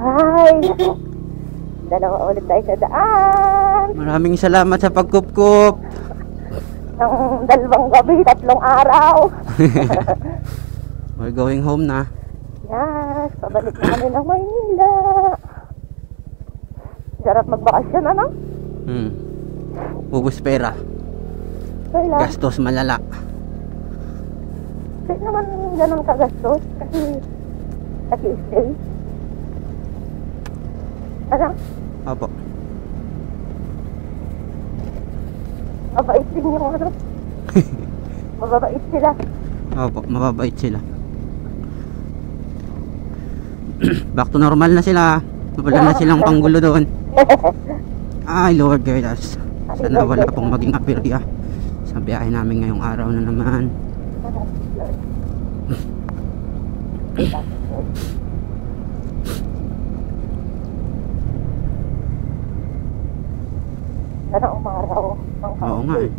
Hi! Dalawa ulit tayo sa daan. Maraming salamat sa pagkup-kup. Ng 2 gabi, 3 araw. We're going home na. Yes, pabalik na kami ng Maynila. Sarap magbakasyon, ano? Ubus pera. Kailan? Gastos malala. Kasi naman ganun kagastos. Kasi nag-i-stay. Ano? Opo. Mabait din yung ano. Mababait sila. Opo, mababait sila. Back to normal na sila. Wala na silang panggulo doon. Ay Lord guide us. Sana wala pong maging aperya sa biyahe namin ngayong araw na naman. Sana umaraw. Oo nga eh.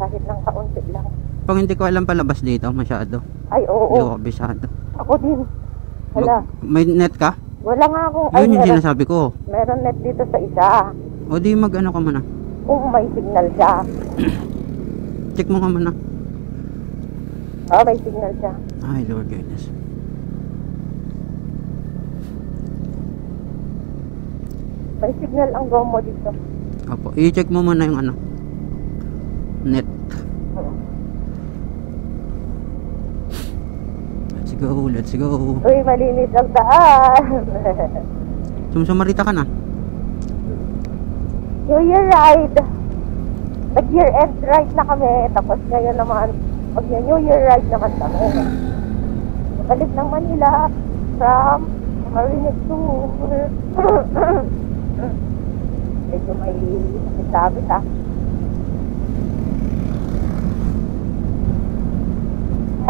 Kahit ng kaunti lang. Pag hindi ko alam palabas dito masyado. Ay, oo. Hindi ko kabisado. Ako din. Wala. May net ka? Wala nga akong... Yun yung sinasabi ko. Meron net dito sa isa. O di mag ano ka muna. Kung may signal siya. Check mo ka muna. Oo, may signal siya. Ay Lord guide us. May signal ang GOMO dito. Opo, i-check mo muna yung ano. Net. Let's go, let's go. Uy, malinis ang daan. Sumsumarita ka na. New Year ride. Nag-year end ride na kami. Tapos ngayon naman, mag-New Year ride naman kami. Balik ng Manila from Marines Tour. Medyo may sabit ah.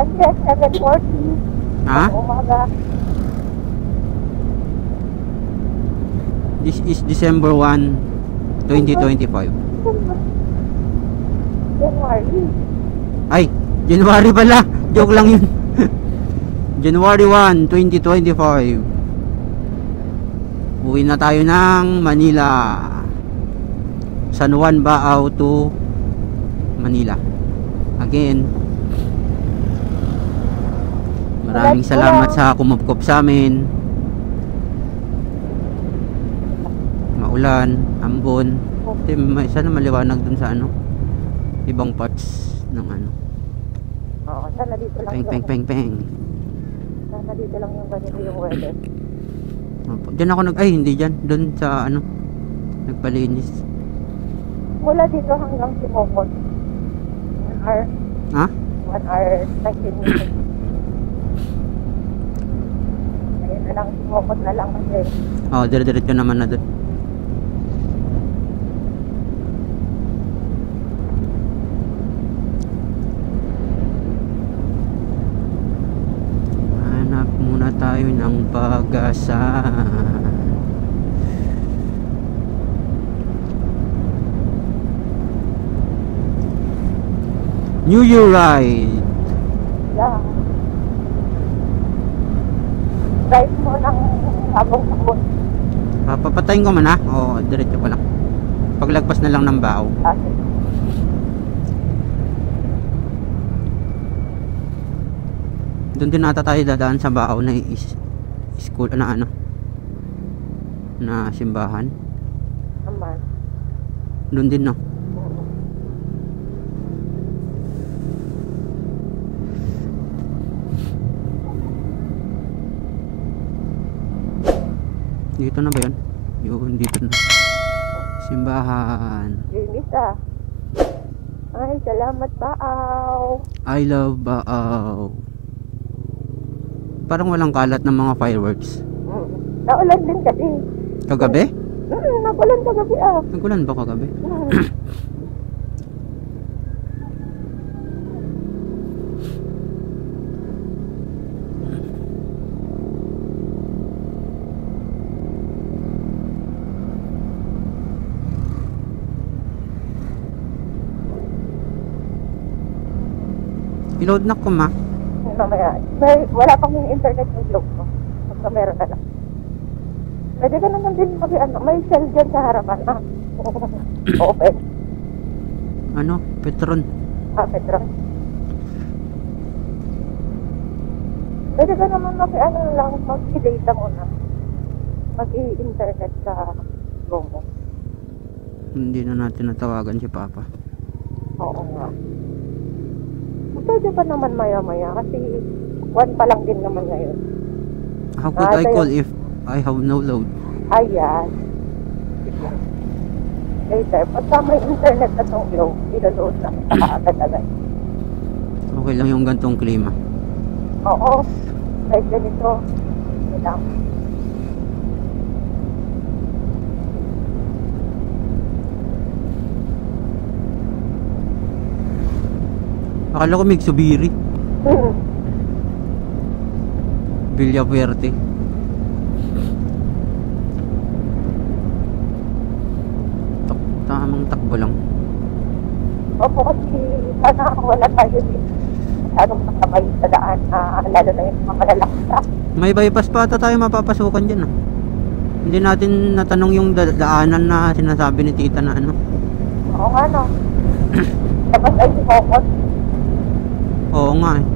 Andres, 7:40. Ha? Umaga. This is December 1, 2025. January. Ay, January pala. Joke lang yun. January 1, 2025. Uwi na tayo ng Manila. San Juan, Baao to Manila. Again. Maraming salamat sa kumupkop sa amin. Maulan, ambon. Sana maliwanag dun sa ano, ibang parts ng ano. Oo, sana dito lang. Peng. Sana dito lang yung ganito yung weather. Opo. Diyan ako ay hindi dyan. Doon sa ano, nagpalinis. Mula dito hanggang Simocos. 1 hour. Ha? 1 hour, 19 minutes. Ayun na lang, Simocos na lang kasi. Oh, dire-diretso naman na doon. Hanap muna tayo ng pag-asa. New Year ride. Yeah. Drive mo ng habang sabon. Papatayin ko man ha. Oo, diretso ko lang. Paglagpas na lang ng Bao. Kasi, Doon din ata tayo dadaan sa Bao na school na ano, na simbahan. naman. Doon din no. Dito na ba yun? Yun, dito na. Simbahan. Linis ah. Ay, salamat Baaw. I love Bao. Parang walang kalat ng mga fireworks. Naulan din kasi. Kagabi? Nagulan kagabi ah. Nagulan ba kagabi? I-load na ko ma. Mamaya. Wala pang yung internet yung globe ko. Basta meron na lang. Pwede ka naman din may shell dyan sa harapan. Open. Ano? Petron. Petron. Pwede ka naman lang, mag-i-data muna. Mag-i-internet sa Gomo. Hindi na natin natawagan si Papa. Oo nga. Pwede pa naman maya-maya kasi 1 pa lang din naman ngayon. How could I call if I have no load? Ayan. Later, pagka may internet na itong globe, ilo-load na agad-agad. Okay lang yung gantong klima. Oo. Kahit ganito, lang. Akala ko Migsubiri. Villafuerte. Tamang takbo lang. Opo, kasi sana wala tayo din. Masyadong nakabay sa daan, lalo na yung mga malalaki. May bypass pa ata tayo mapapasukan dyan ah. Hindi natin natanong yung daanan na sinasabi ni tita na ano. Oo nga no. Tapos ay si Kokot. Oo nga eh.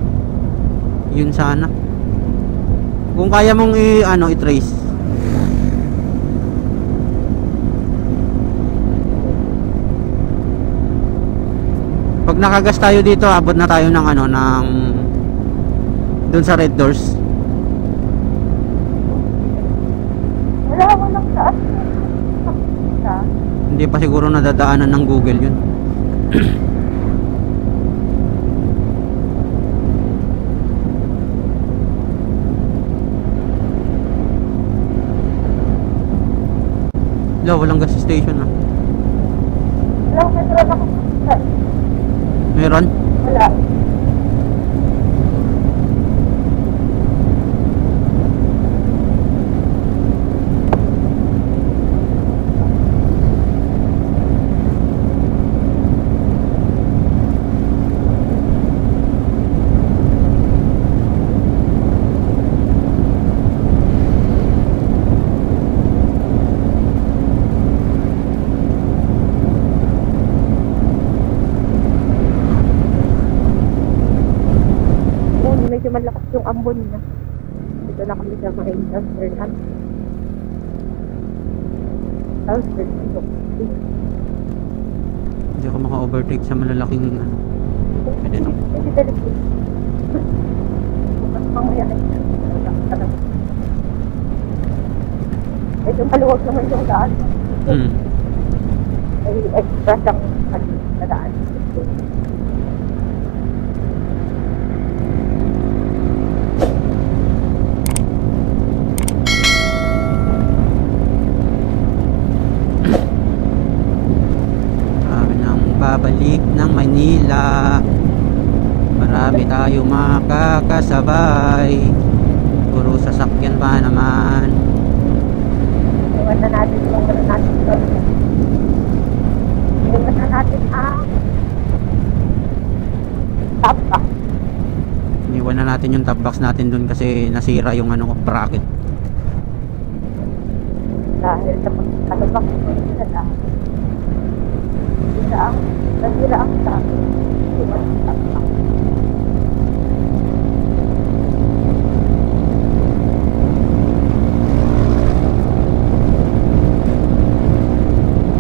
Yun sana. Kung kaya mong i-trace. Pag nakagas tayo dito, abot na tayo ng doon sa Red Doors. Walang daan. Hindi pa siguro nadadaanan ng Google yun. Walang gas station ah. Walang metro na kung Meron? wala. Medyo malakas yung ambon niya. Dito na kami sa mga industrial. Hindi ako maka-overtake sa malalaking Pwede na. Hindi talaga. Bukas mamaya ay medyo maluwag naman yung daan. Ay express ang na daan. Babalik ng Manila, marami tayo makakasabay, puro sasakyan pa naman. Iwan na natin top box. Iniwan na natin yung top box natin dun kasi nasira yung bracket. Dahil sa pagkakabak ko sa daan. Nasira ang sabi. Iwan ang top box.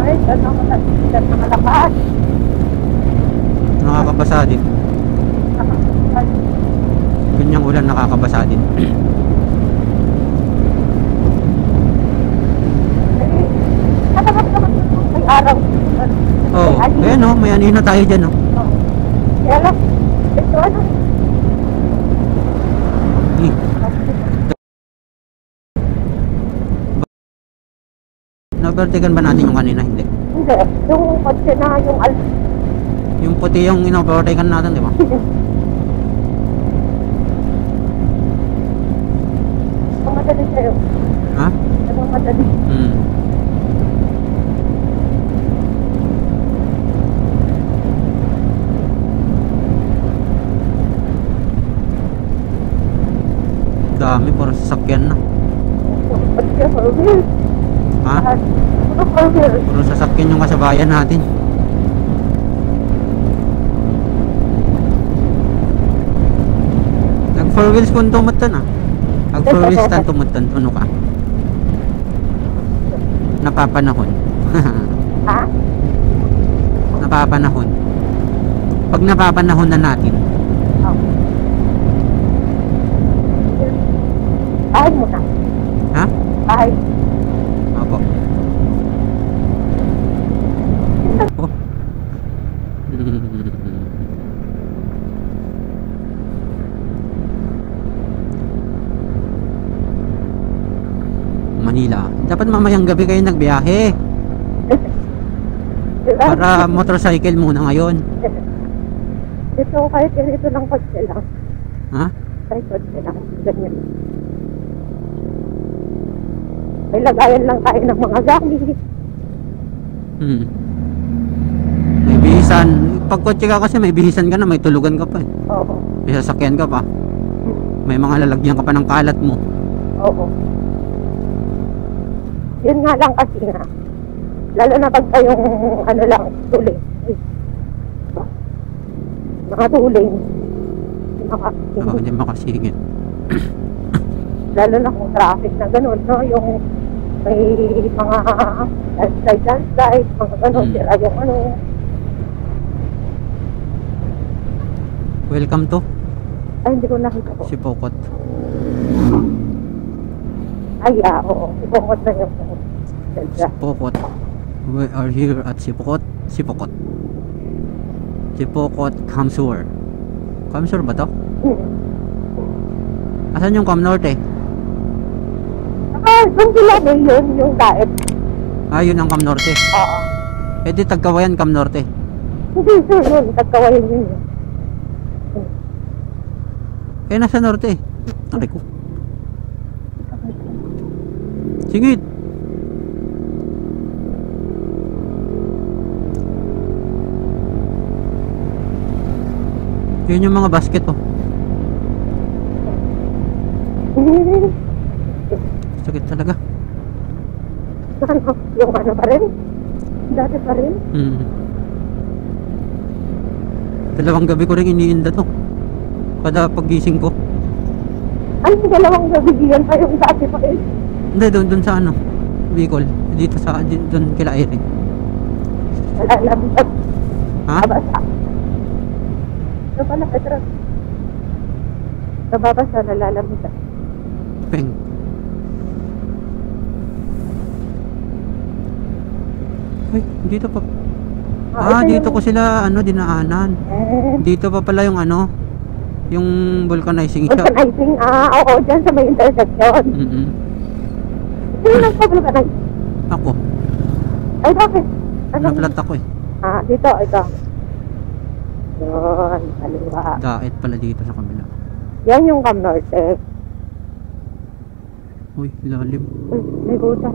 Ay, saan ang malakas. Nakakabasa din. Ganyang ulan nakakabasa din. May araw. Oh, ayan o, may anino tayo dyan o. Kaya lang, ito ano? Nabertigan ba natin yung kanina? Hindi. Hindi, yung kotse na yung Yung puti yung inovertigan natin, di ba? Madali sa'yo. Ha? Madali. dami, puro sasakyan na. Pati siya, four wheels. Ha? Puro four wheels. Puro sasakyan yung kasabayan natin. Nag 4 wheels kung tumutan ah. Nag 4 wheels tan tumutan, ano ka? Napapanahon. Ha? Napapanahon. Pag napapanahon na natin. Oh. Bahay mo na. Ha? Bahay. Opo. Oh. Manila. Dapat mamayang gabi kayo nagbiyahe. Diba? Para motorcycle muna ngayon. Dito kahit ganito lang kotse lang. Ha? Kahit kotse lang. Ganyan. May lagayan lang tayo ng mga gamit. May bihisan. Pag kotse ka kasi may bihisan ka na, may tulugan ka pa eh. Oo. May sasakyan ka pa. May mga lalagyan ka pa ng kalat mo. Oo. Yun nga lang kasi nga. Lalo na pag kayong ano lang, tuling. Mga tuling. Hindi makasingit. Lalo na kung traffic na gano'n, no? Yung may mga landslide, mga gano'n, sila yung ano. Welcome to Ay, hindi ko nakita ko. Sipokot. Ay, oo. Ibukot na yung ganda. Sipokot. We are here at Sipokot. Sipokot. Sipokot Kamsur. Kamsur ba to? Asan yung Cam Norte? Ah, doon sila na yun, yung daet. Ah, yun ang Cam Norte. Oo. Eh di Tagkawayan Cam Norte. Hindi, sir, yun. Tagkawayan yun. Eh nasa Norte. Aray ko. Singit. Yun yung mga basket oh. Sakit talaga. Ano, yung ano pa rin? Dati pa rin? Dalawang gabi ko rin iniinda to. Kada pagising ko. Ano, dalawang gabi yan pa yung dati pa rin? Hindi, doon sa ano Bicol. Dito sa, doon kila Erin. Nalalabas. Ha? Nabasa. Ito pala, Petro. Nababasa, nalalabas. Peng. Ay, dito pa. Ah, ito dito yung- ko sila ano dinaanan. Dito pa pala yung ano, yung vulcanizing shop. Vulcanizing, oo, dyan sa may intersection. Sino nagpa-vulcanize? Ako, Ay, bakit? Ano? naplat ako eh. Dito, ito. Yun, kaliwa. Daet pala dito sa kabila. Yan yung Cam Norte. Uy, lalim. Uy, may butas.